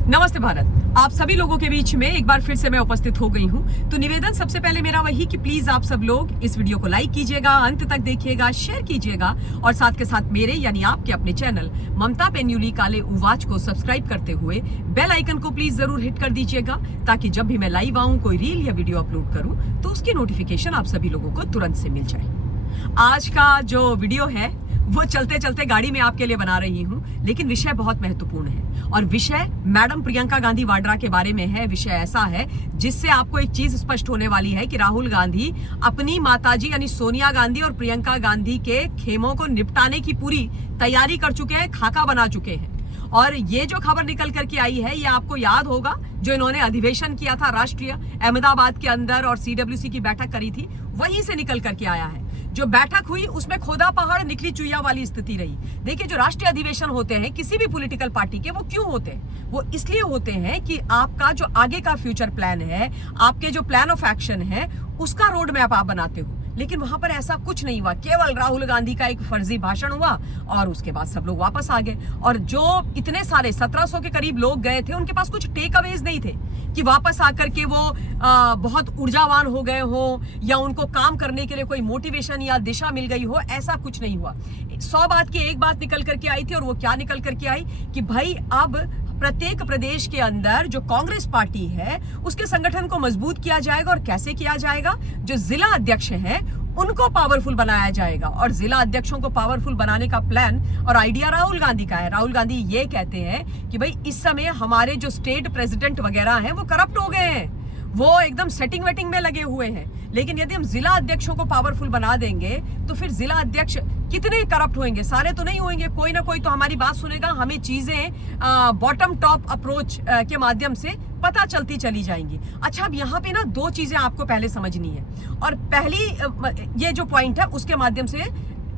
नमस्ते भारत। आप सभी लोगों के बीच में एक बार फिर से मैं उपस्थित हो गई हूं। तो निवेदन सबसे पहले मेरा वही कि प्लीज आप सब लोग इस वीडियो को लाइक कीजिएगा, अंत तक देखिएगा, शेयर कीजिएगा और साथ के साथ मेरे यानी आपके अपने चैनल ममता पेन्युली काले उवाच को सब्सक्राइब करते हुए बेल आइकन को प्लीज जरूर हिट कर दीजिएगा, ताकि जब भी मैं लाइव आऊं, कोई रील या वीडियो अपलोड करूं तो उसकी नोटिफिकेशन आप सभी लोगों को तुरंत से मिल जाए। आज का जो वीडियो है वो चलते चलते गाड़ी में आपके लिए बना रही हूं, लेकिन विषय बहुत महत्वपूर्ण है और विषय मैडम प्रियंका गांधी वाड्रा के बारे में है। विषय ऐसा है जिससे आपको एक चीज स्पष्ट होने वाली है कि राहुल गांधी अपनी माताजी यानी सोनिया गांधी और प्रियंका गांधी के खेमों को निपटाने की पूरी तैयारी कर चुके हैं, खाका बना चुके हैं। और ये जो खबर निकल करके आई है, ये आपको याद होगा जो इन्होंने अधिवेशन किया था राष्ट्रीय अहमदाबाद के अंदर और सीडब्ल्यूसी की बैठक करी थी, वहीं से निकल करके आया है। जो बैठक हुई उसमें खोदा पहाड़ निकली चुईया वाली स्थिति रही। देखिए, जो राष्ट्रीय अधिवेशन होते हैं किसी भी पॉलिटिकल पार्टी के, वो क्यों होते हैं? वो इसलिए होते हैं कि आपका जो आगे का फ्यूचर प्लान है, आपके जो प्लान ऑफ एक्शन है, उसका रोड मैप आप बनाते हो। लेकिन वहां पर ऐसा कुछ नहीं हुआ, केवल राहुल गांधी का एक फर्जी भाषण हुआ और उसके बाद सब लोग वापस आ गए। और जो इतने सारे 1700 के करीब लोग गए थे, उनके पास कुछ टेक अवेज नहीं थे कि वापस आकर के वो बहुत ऊर्जावान हो गए हो या उनको काम करने के लिए कोई मोटिवेशन या दिशा मिल गई हो। ऐसा कुछ नहीं हुआ। 100 बात की एक बात निकल करके आई थी, और वो क्या निकल करके आई कि भाई अब प्रत्येक प्रदेश के अंदर जो कांग्रेस पार्टी है उसके संगठन को मजबूत किया जाएगा। और कैसे किया जाएगा? जो जिला अध्यक्ष हैं उनको पावरफुल बनाया जाएगा। और जिला अध्यक्षों को पावरफुल बनाने का प्लान और आइडिया राहुल गांधी का है। राहुल गांधी ये कहते हैं कि भाई इस समय हमारे जो स्टेट प्रेसिडेंट वगैरह हैं वो करप्ट हो गए हैं, वो एकदम सेटिंग वेटिंग में लगे हुए हैं। लेकिन यदि हम जिला अध्यक्षों को पावरफुल बना देंगे तो फिर जिला अध्यक्ष कितने करप्ट होंगे? सारे तो नहीं होंगे, कोई ना कोई तो हमारी बात सुनेगा। हमें चीजें बॉटम टॉप अप्रोच के माध्यम से पता चलती चली जाएंगी। अच्छा, अब यहाँ पे ना दो चीजें आपको पहले समझनी है। और पहली ये जो पॉइंट है उसके माध्यम से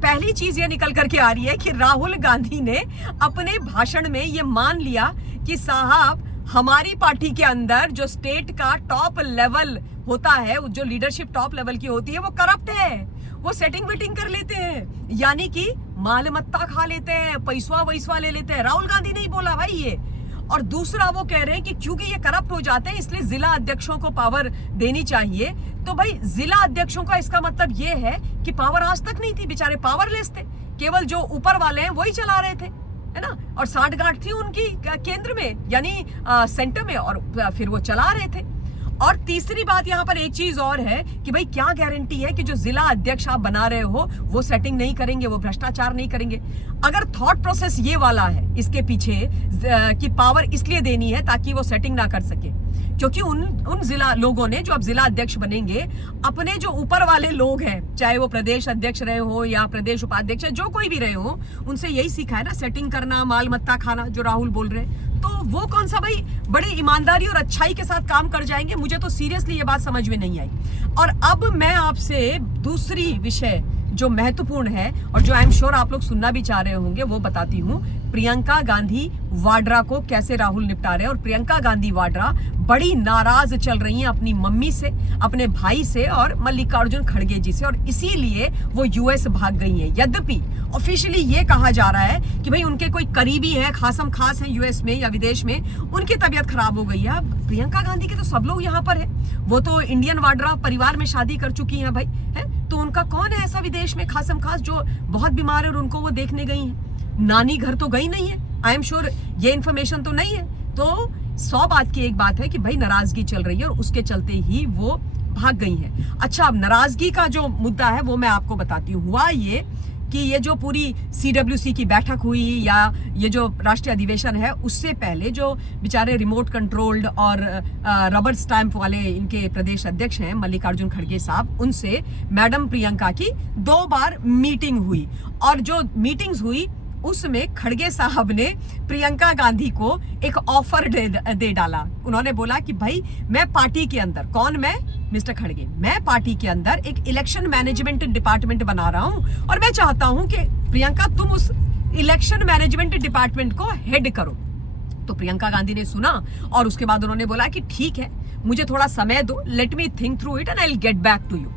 पहली चीज ये निकल करके आ रही है कि राहुल गांधी ने अपने भाषण में ये मान लिया कि साहब, हमारी पार्टी के अंदर जो स्टेट का टॉप लेवल होता है, जो लीडरशिप टॉप लेवल की होती है, वो करप्ट है, वो सेटिंग वेटिंग कर लेते हैं, यानी कि मालमत्ता खा लेते हैं, पैसवा वैसवा ले लेते हैं। राहुल गांधी नहीं बोला भाई ये। और दूसरा वो कह रहे हैं कि क्योंकि ये करप्ट हो जाते हैं इसलिए जिला अध्यक्षों को पावर देनी चाहिए। तो भाई जिला अध्यक्षों का इसका मतलब ये है कि पावर आज तक नहीं थी, बेचारे पावरलेस थे, केवल जो ऊपर वाले हैं वही चला रहे थे, है ना। और सांठगांठ थी उनकी केंद्र में यानी सेंटर में, और फिर वो चला रहे थे। और तीसरी बात यहाँ पर एक चीज और है कि भाई क्या गारंटी है कि जो जिला अध्यक्ष आप बना रहे हो वो सेटिंग नहीं करेंगे, वो भ्रष्टाचार नहीं करेंगे? अगर थॉट प्रोसेस ये वाला है इसके पीछे कि पावर इसलिए देनी है ताकि वो सेटिंग ना कर सके, क्योंकि उन जिला लोगों ने, जो अब जिला अध्यक्ष बनेंगे, अपने जो ऊपर वाले लोग हैं, चाहे वो प्रदेश अध्यक्ष रहे हो या प्रदेश उपाध्यक्ष, जो कोई भी रहे हो, उनसे यही सीखा है ना, सेटिंग करना, माल मत्ता खाना, जो राहुल बोल रहे हैं। तो वो कौन सा भाई बड़ी ईमानदारी और अच्छाई के साथ काम कर जाएंगे? मुझे तो सीरियसली ये बात समझ में नहीं आई। और अब मैं आपसे दूसरी विषय जो महत्वपूर्ण है और जो आई एम श्योर आप लोग सुनना भी चाह रहे होंगे वो बताती हूँ। प्रियंका गांधी वाड्रा को कैसे राहुल निपटा रहे हैं। और प्रियंका गांधी वाड्रा बड़ी नाराज चल रही हैं अपनी मम्मी से, अपने भाई से और मल्लिकार्जुन खड़गे जी से, और इसीलिए वो यूएस भाग गई हैं। यद्यपि ऑफिशियली ये कहा जा रहा है कि भाई उनके कोई करीबी हैं, खासम खास हैं यूएस में या विदेश में, उनकी तबीयत खराब हो गई है। प्रियंका गांधी के तो सब लोग यहाँ पर हैं, वो तो इंडियन वाड्रा परिवार में शादी कर चुकी हैं भाई, है। तो उनका कौन है ऐसा विदेश में खासम खास जो बहुत बीमार है और उनको वो देखने गई हैं? नानी घर तो गई नहीं है, आई एम श्योर ये इन्फॉर्मेशन तो नहीं है। तो 100 बात की एक बात है कि भाई नाराजगी चल रही है और उसके चलते ही वो भाग गई हैं। अच्छा, अब नाराजगी का जो मुद्दा है वो मैं आपको बताती हूँ। हुआ ये कि ये जो पूरी सीडब्ल्यूसी की बैठक हुई या ये जो राष्ट्रीय अधिवेशन है, उससे पहले जो बेचारे रिमोट कंट्रोल्ड और रबर स्टैंप वाले इनके प्रदेश अध्यक्ष हैं मल्लिकार्जुन खड़गे साहब, उनसे मैडम प्रियंका की 2 बार मीटिंग हुई। और जो मीटिंग्स हुई उसमें खड़गे साहब ने प्रियंका गांधी को एक ऑफर दे डाला। उन्होंने बोला कि भाई मैं पार्टी के अंदर, कौन? मैं मिस्टर खड़गे, मैं पार्टी के अंदर एक इलेक्शन मैनेजमेंट डिपार्टमेंट बना रहा हूं और मैं चाहता हूं कि प्रियंका तुम उस इलेक्शन मैनेजमेंट डिपार्टमेंट को हेड करो। तो प्रियंका गांधी ने सुना और उसके बाद उन्होंने बोला कि ठीक है, मुझे थोड़ा समय दो, let me think through it and I will get back to you.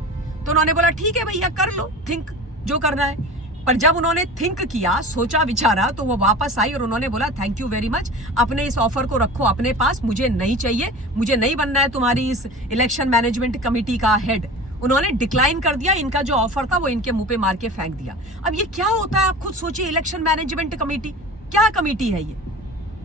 तो उन्होंने बोला ठीक है भैया, कर लो, थिंक जो करना है। पर जब उन्होंने थिंक किया, सोचा विचारा, तो वो वापस आई और उन्होंने बोला थैंक यू वेरी मच, अपने इस ऑफर को रखो अपने पास, मुझे नहीं चाहिए, मुझे नहीं बनना है तुम्हारी इस इलेक्शन मैनेजमेंट कमेटी का हेड। उन्होंने डिक्लाइन कर दिया, इनका जो ऑफर था वो इनके मुंह पे मार के फेंक दिया। अब ये क्या होता है आप खुद सोचिए, इलेक्शन मैनेजमेंट कमेटी क्या कमेटी है ये?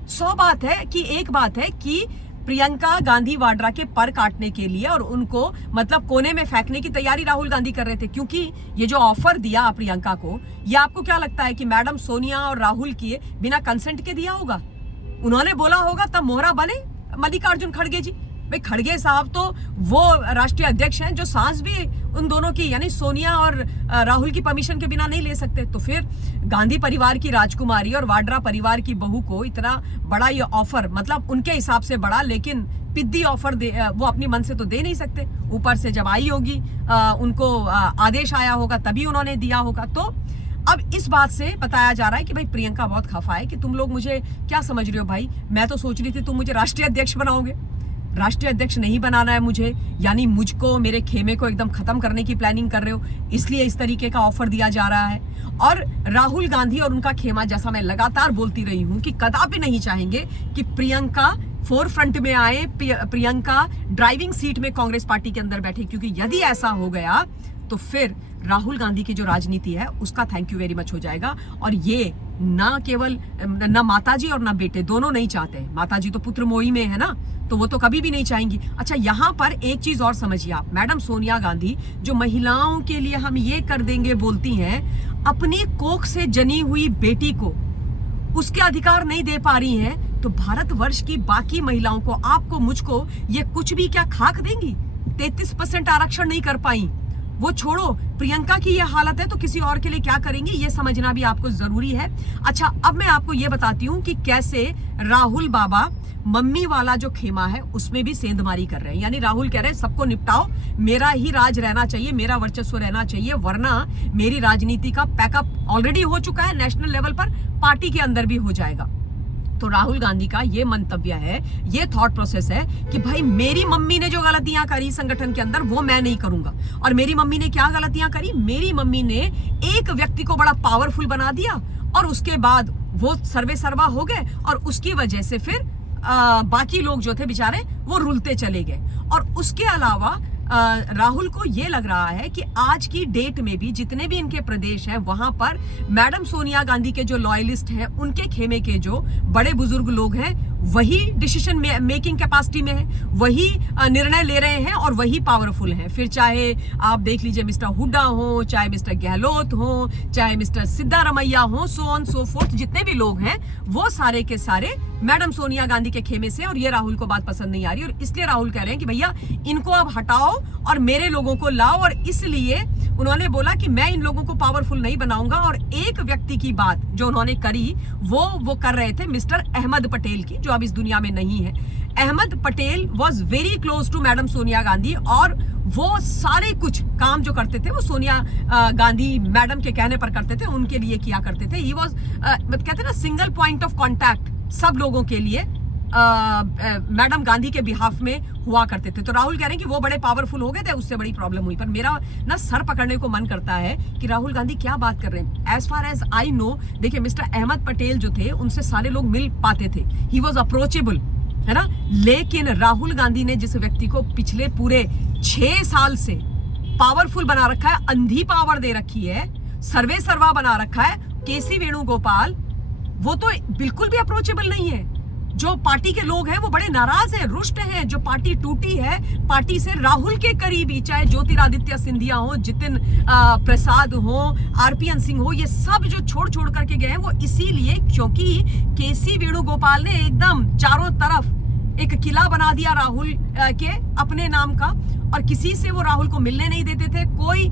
100 बात है कि एक बात है कि प्रियंका गांधी वाड्रा के पर काटने के लिए और उनको मतलब कोने में फेंकने की तैयारी राहुल गांधी कर रहे थे, क्योंकि ये जो ऑफर दिया प्रियंका को, ये आपको क्या लगता है कि मैडम सोनिया और राहुल की बिना कंसेंट के दिया होगा? उन्होंने बोला होगा तब मोहरा बने मल्लिकार्जुन खड़गे जी। भाई खड़गे साहब तो वो राष्ट्रीय अध्यक्ष हैं जो सांस भी उन दोनों की यानी सोनिया और राहुल की परमिशन के बिना नहीं ले सकते। तो फिर गांधी परिवार की राजकुमारी और वाड्रा परिवार की बहू को इतना बड़ा ये ऑफर, मतलब उनके हिसाब से बड़ा, लेकिन पिद्दी ऑफर वो अपनी मन से तो दे नहीं सकते। ऊपर से जब आई होगी उनको आदेश आया होगा तभी उन्होंने दिया होगा। तो अब इस बात से बताया जा रहा है कि भाई प्रियंका बहुत खफा है कि तुम लोग मुझे क्या समझ रहे हो भाई, मैं तो सोच रही थी तुम मुझे राष्ट्रीय अध्यक्ष बनाओगे, राष्ट्रीय अध्यक्ष नहीं बनाना है मुझे, यानी मुझको मेरे खेमे को एकदम खत्म करने की प्लानिंग कर रहे हो, इसलिए इस तरीके का ऑफर दिया जा रहा है। और राहुल गांधी और उनका खेमा, जैसा मैं लगातार बोलती रही हूं कि कदापि नहीं चाहेंगे कि प्रियंका फोर फ्रंट में आए, प्रियंका ड्राइविंग सीट में कांग्रेस पार्टी के अंदर बैठे, क्योंकि यदि ऐसा हो गया तो फिर राहुल गांधी की जो राजनीति है उसका थैंक यू वेरी मच हो जाएगा। और ये ना केवल ना माताजी और ना बेटे दोनों नहीं चाहते, माताजी तो पुत्र मोही में है ना, तो वो तो कभी भी नहीं चाहेंगी। अच्छा, यहाँ पर एक चीज और समझिए आप, मैडम सोनिया गांधी जो महिलाओं के लिए हम ये कर देंगे बोलती हैं, अपनी कोख से जनी हुई बेटी को उसके अधिकार नहीं दे पा रही हैं, तो भारतवर्ष की बाकी महिलाओं को, आपको, मुझको ये कुछ भी क्या खाक देंगी? 33% आरक्षण नहीं कर पाई, वो छोड़ो, प्रियंका की ये हालत है तो किसी और के लिए क्या करेंगी, ये समझना भी आपको जरूरी है। अच्छा, अब मैं आपको ये बताती हूँ कि कैसे राहुल बाबा मम्मी वाला जो खेमा है उसमें भी सेंधमारी कर रहे हैं। यानी राहुल कह रहे हैं सबको निपटाओ, मेरा ही राज रहना चाहिए, मेरा वर्चस्व रहना चाहिए, वरना मेरी राजनीति का पैकअप ऑलरेडी हो चुका है, नेशनल लेवल पर पार्टी के अंदर भी हो जाएगा। तो राहुल गांधी का ये मंतव्य है, ये थॉट प्रोसेस है कि भाई मेरी मम्मी ने जो गलतियां करी संगठन के अंदर वो मैं नहीं करूंगा। और मेरी मम्मी ने क्या गलतियां करी? मेरी मम्मी ने एक व्यक्ति को बड़ा पावरफुल बना दिया और उसके बाद वो सर्वे सर्वा हो गए और उसकी वजह से फिर बाकी लोग जो थे बेचारे वो रुलते चले गए। और उसके अलावा राहुल को ये लग रहा है कि आज की डेट में भी जितने भी इनके प्रदेश हैं वहां पर मैडम सोनिया गांधी के जो लॉयलिस्ट हैं, उनके खेमे के जो बड़े बुजुर्ग लोग हैं, वही डिसीजन मेकिंग कैपेसिटी में है, वही निर्णय ले रहे हैं और वही पावरफुल हैं। फिर चाहे आप देख लीजिए मिस्टर हुड्डा हो, चाहे मिस्टर गहलोत हो, चाहे मिस्टर सिद्धारमैया हो, सो ऑन सो फोर्थ, जितने भी लोग हैं वो सारे के सारे मैडम सोनिया गांधी के खेमे से। और ये राहुल को बात पसंद नहीं आ रही और इसलिए राहुल कह रहे हैं कि भैया इनको अब हटाओ और मेरे लोगों को लाओ। और इसलिए उन्होंने बोला कि मैं इन लोगों को पावरफुल नहीं बनाऊंगा। और एक व्यक्ति की बात जो उन्होंने करी वो कर रहे थे मिस्टर अहमद पटेल की, जो अब इस दुनिया में नहीं है। Ahmed Patel was very close to madam Sonia Gandhi और वो सारे कुछ काम जो करते थे वो सोनिया गांधी मैडम के कहने पर करते थे, उनके लिए किया करते थे। ही वॉज कहते ना सिंगल पॉइंट ऑफ कॉन्टैक्ट सब लोगों के लिए मैडम गांधी के बिहाफ में हुआ करते थे। तो राहुल कह रहे हैं कि वो बड़े पावरफुल हो गए थे, उससे बड़ी प्रॉब्लम हुई। पर मेरा ना सर पकड़ने को मन करता है कि राहुल गांधी क्या बात कर रहे हैं। As far as I know, देखिए मिस्टर अहमद पटेल जो थे उनसे सारे लोग मिल पाते थे, ही वॉज अप्रोचेबल, है ना। लेकिन राहुल गांधी ने जिस व्यक्ति को पिछले पूरे 6 साल से पावरफुल बना रखा है, अंधी पावर दे रखी है, सर्वे सर्वा बना रखा है, केसी वेणुगोपाल, वो तो बिल्कुल भी अप्रोचेबल नहीं है। जो पार्टी के लोग हैं वो बड़े नाराज हैं, रुष्ट हैं। जो पार्टी टूटी है पार्टी से राहुल के करीबी, चाहे ज्योतिरादित्य सिंधिया हो, जितिन प्रसाद हो, आरपीएन सिंह हो, ये सब जो छोड़ करके गए हैं वो इसीलिए क्योंकि केसी वेणुगोपाल ने एकदम चारों तरफ एक किला बना दिया राहुल के अपने नाम का और किसी से वो राहुल को मिलने नहीं देते थे, कोई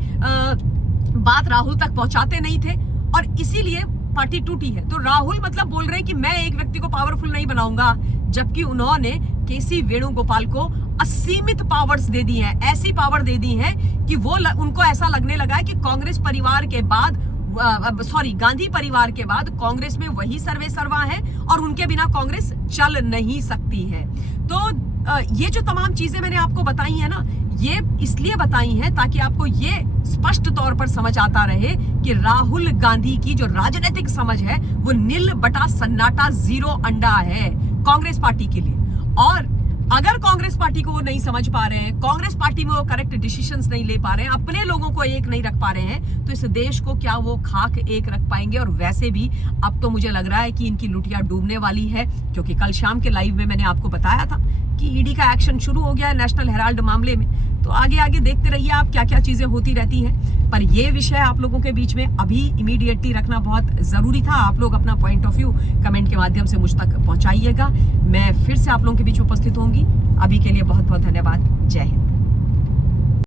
बात राहुल तक पहुंचाते नहीं थे और इसीलिए पार्टी टूटी है। तो राहुल मतलब बोल रहे हैं कि मैं एक व्यक्ति को पावरफुल नहीं बनाऊंगा, जबकि उन्होंने केसी वेणुगोपाल को असीमित पावर्स दे दी हैं, ऐसी पावर दे दी हैं कि वो उनको ऐसा लगने लगा है कि कांग्रेस परिवार के बाद गांधी परिवार के बाद कांग्रेस में वही सर्वे सर्वा है और उनके बिना कांग्रेस चल नहीं सकती है। तो ये जो तमाम चीजें मैंने आपको बताई है ना, ये इसलिए बताई हैं ताकि आपको ये स्पष्ट तौर पर समझ आता रहे कि राहुल गांधी की जो राजनीतिक समझ है वो नील बटा सन्नाटा, जीरो अंडा है कांग्रेस पार्टी के लिए। और अगर कांग्रेस पार्टी को वो नहीं समझ पा रहे हैं, कांग्रेस पार्टी में वो करेक्ट डिसीजंस नहीं ले पा रहे हैं, अपने लोगों को एक नहीं रख पा रहे हैं, तो इस देश को क्या वो खाक एक रख पाएंगे। और वैसे भी अब तो मुझे लग रहा है कि इनकी लुटिया डूबने वाली है, क्योंकि कल शाम के लाइव में मैंने आपको बताया था कि ईडी का एक्शन शुरू हो गया है नेशनल हेराल्ड मामले में। तो आगे आगे देखते रहिए आप क्या क्या चीजें होती रहती हैं। पर ये विषय आप लोगों के बीच में अभी इमीडिएटली रखना बहुत जरूरी था। आप लोग अपना पॉइंट ऑफ व्यू कमेंट के माध्यम से मुझ तक पहुंचाइएगा। मैं फिर से आप लोगों के बीच उपस्थित होंगी। अभी के लिए बहुत बहुत धन्यवाद। जय हिंद।